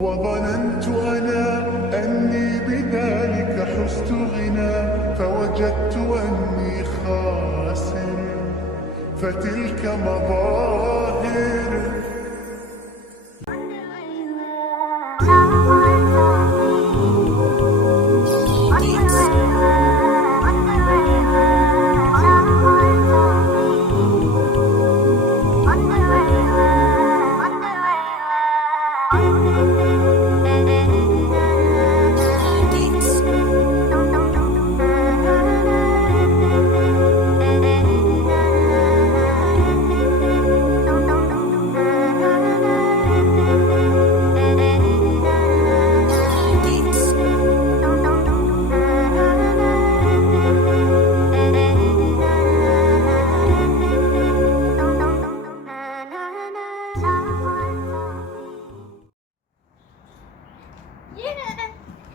وظننت أنا أني بذلك حزت غنى فوجدت أني خاسر فتلك مظاهر.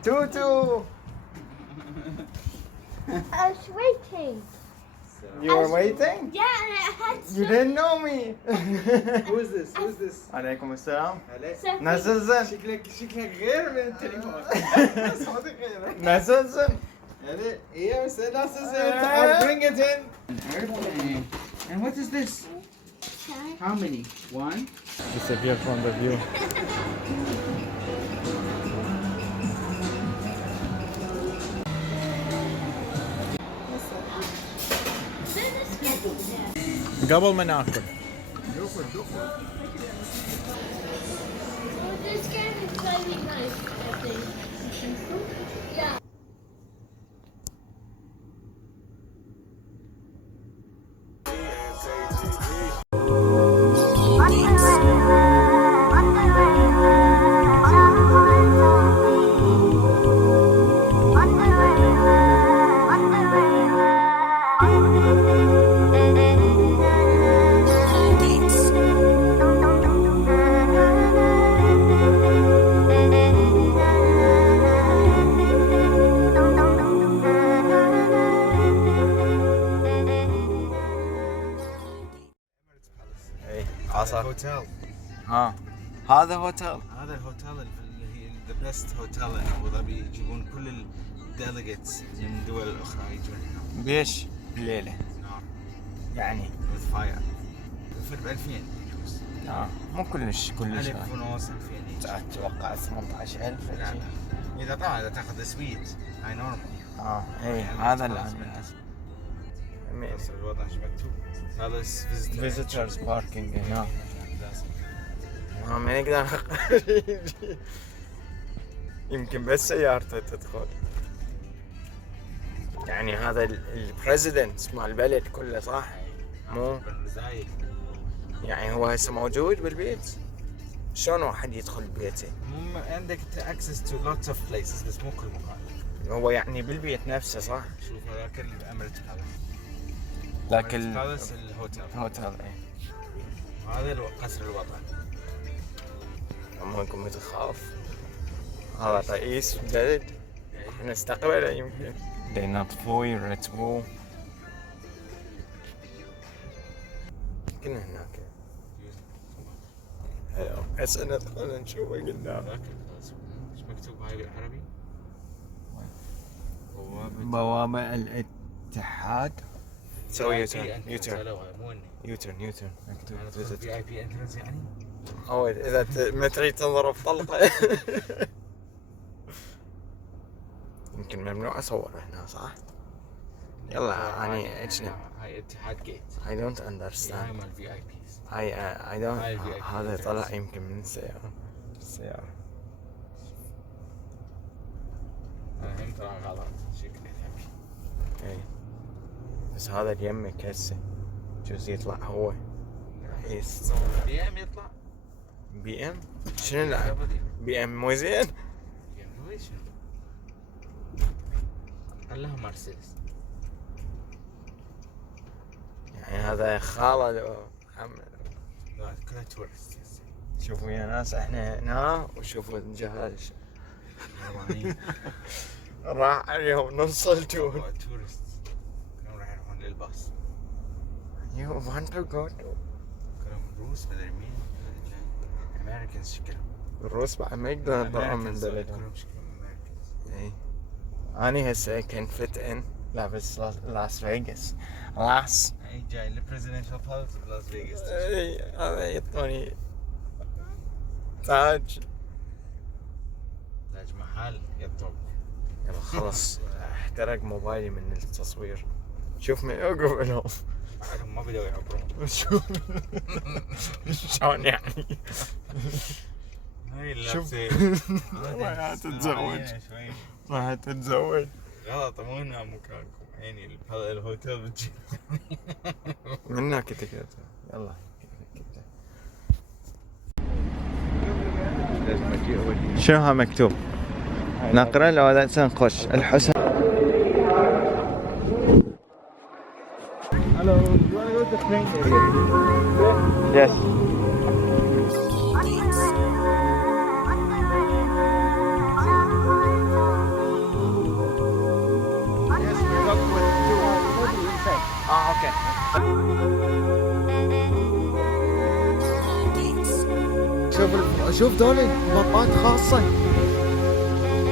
Tutu! I was waiting. You were waiting? Yeah, and it had You didn't know me. Who is this? Who is this? عليكم السلام. عليك. نزلزل. شكلك غير من التليفون. صوتك غير. نزلزل. عليك. Yeah, say نزلزل. I'll bring it in. Airplane. And what is this? How many? One. Disappear from the view. قبل ما ناكل. This game is very nice, I think. Yeah. عصا. Hotel. هذا هوتيل. هذا الهوتيل اللي هي the best hotel in أبو ظبي يجيبون كل ال delegates من دول أخرى يجون هنا. بيش الليلة؟ نعم. يعني. With fire. في 2000 يجوز. مو كلش 1000 ونص 2000. اتوقع 18000. لا إذا طبعا إذا تاخذ سويت هاي نورمال. اي هذا اللي بس الوضع شو مكتوب. هذا فيزيتورز باركينج هنا. ما نقدر يمكن بس سيارته تدخل. يعني هذا البريزيدنت مال البلد كله صح؟ مو زايد. يعني هو هسه موجود بالبيت؟ شلون واحد يدخل بيته؟ عندك access to lots of places بس مو كل مكان. هو يعني بالبيت نفسه صح؟ شوف هذاك الأميريت بالاس. لكن بالاس الهوتيل. هوتيل اي. هذا قصر الوطن. ما كنت تخاف. هذا رئيس بلد نستقبله يمكن. ينظفوه يرتبوه. كنا هناك. حلو. هسه ندخل نشوفه قدام. ايش مكتوب هاي بالعربي؟ بوابة الاتحاد. سوي يوترن يوترن مكتوب في اي بي انترنس يعني؟ او اذا ما تريد تنظر بطلقه. يمكن ممنوع اصور هنا صح؟ يلا اني اجنب. هاي اتحاد جيت. I don't understand. هاي مال في اي بيز. I don't. هذا طلع يمكن من السيارة. الحين طلع غلط شكله ذكي. اي بس هذا اليمك هسه جوز يطلع هو رئيس. بي ام يطلع. بي ام؟ شنو العب؟ بي ام مو زين؟ بي ام مو شنو؟ خلها مرسيدس. يعني هذا خالد ومحمد. لا كلها تورست. شوفوا يا ناس احنا هنا وشوفوا الجهاز. راح عليهم نص التور. تورست. كانوا راح يروحون للباص. You want to go to كانوا روس مدري مين. Americans شكلهم. الروس بعد ما يقدر يطلعون من بلدهم. اي اني هسه كان فت ان لابس لاس فيغاس لاس اي جاي البريزيدنشال بالاس بلاس فيغاس. اي هذا يعطوني تاج تاج محل يطوب. يلا خلص احترق موبايلي من التصوير. شوف من اوقف لهم بعدهم ما بدأوا يعبرون. شوف شلون يعني. هاي شوف. اللبسة راح تتزوج شوي راح تتزوج غلط. مو هنا مكانكم عيني الهوتيل بتجي. من هناك كتبت يلا شنو ها مكتوب؟ نقرا لو هذا نخش الحسن. Hello, you want to go to the train station? Yes. Yes, we got with two. Ah, okay. شوف دول مطات خاصة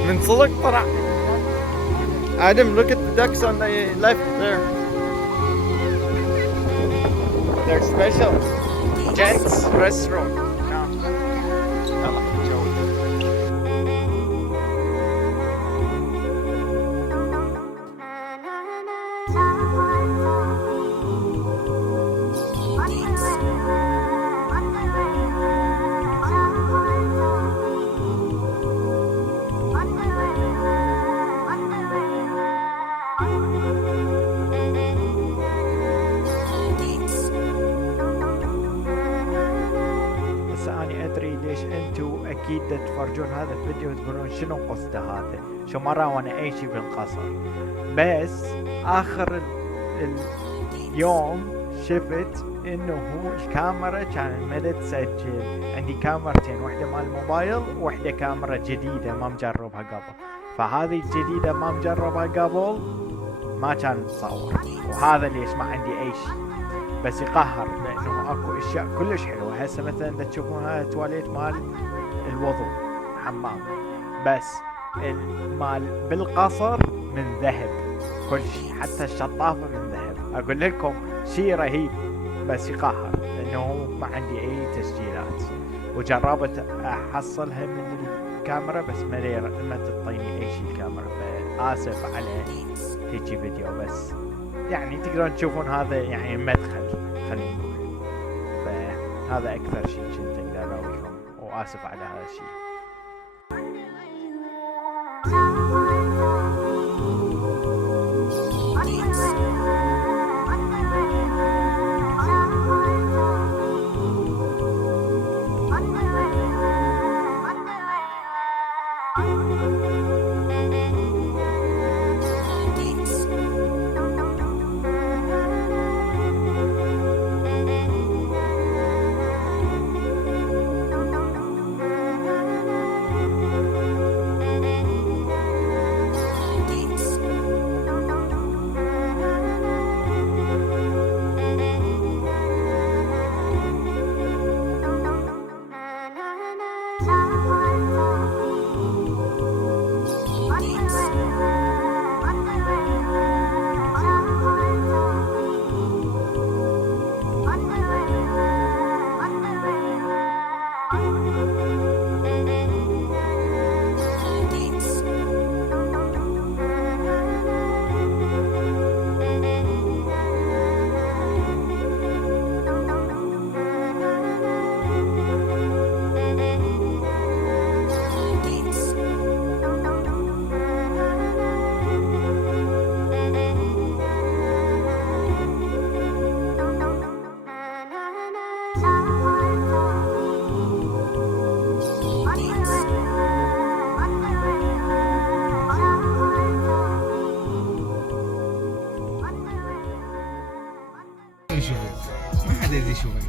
من صدق طلع. Adam, look at the ducks on the left there. They're special. Gents restaurant. يلا نشوف. انتوا اكيد تتفرجون هذا الفيديو وتقولون شنو قصده هذا، شو مرة وانا ايشي بالقصر. بس اخر اليوم شفت انه هو الكاميرا كان ما تسجل. عندي كاميرتين، واحدة مال الموبايل وواحدة كاميرا جديدة ما مجربها قبل، فهذه الجديدة ما مجربها قبل ما كان تصور، وهذا ليش ما عندي اي شيء. بس يقهر لانه اكو اشياء كلش حلوه. هسه مثلا اذا تشوفون هذا التواليت مال الوضوء حمام، بس المال بالقصر من ذهب كل شيء، حتى الشطافه من ذهب. اقول لكم شيء رهيب، بس يقهر لانه ما عندي اي تسجيلات، وجربت احصلها من الكاميرا بس ما تعطيني اي شيء الكاميرا. فاسف على هيجي فيديو، بس يعني تقدرون تشوفون هذا يعني مدخل خلينا نقول. فهذا اكثر شيء كنت اقدر اقولكم، واسف على هذا الشيء. ما حدا يدري يشوفك.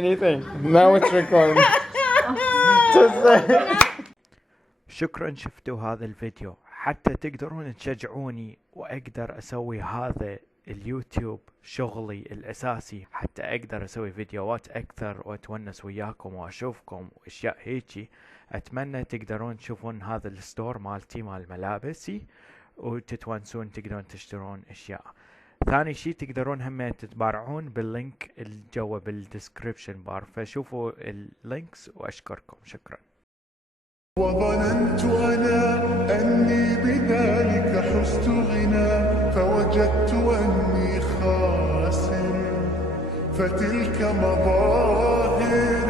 anything. Now it's recording. Just say. شكرا شفتوا هذا الفيديو. حتى تقدرون تشجعوني وأقدر أسوي هذا اليوتيوب شغلي الأساسي، حتى أقدر أسوي فيديوهات أكثر وأتونس وياكم وأشوفكم وأشياء هيجي. أتمنى تقدرون تشوفون هذا الستور مالتي مال ملابسي وتتونسون، تقدرون تشترون أشياء. ثاني شي تقدرون هم تتبرعون باللينك الجوا بالديسكريبشن بار، فشوفوا اللينكس وأشكركم. شكرا. وظننت أنا أني بذلك حزت غنى، فوجدت أني خاسر، فتلك مظاهر